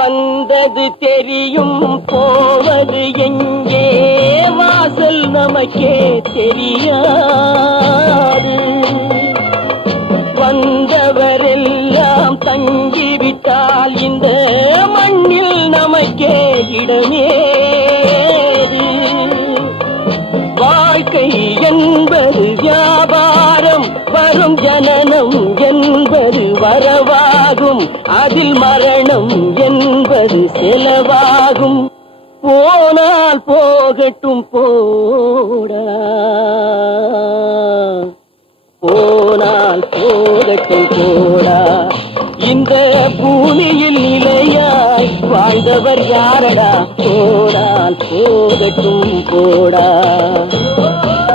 வந்தது தெரியும் போவது எங்கே வாசல் நமக்கே தெரியாது. வந்தவரெல்லாம் தங்கிவிட்டால் இந்த மண்ணில் நமக்கே இடமேது. வாழ்க்கை என்பது வியாபாரம், வரும் ஜனனம் என்பது வரவாகும், அதில் மரணம் என்பது செலவாகும். போனால் போகட்டும் போடா, போனால் போகட்டும் போடா. இந்த பூமியில் நிலையாய் வாழ்ந்தவர் யாரடா? போனால் போகட்டும் போடா.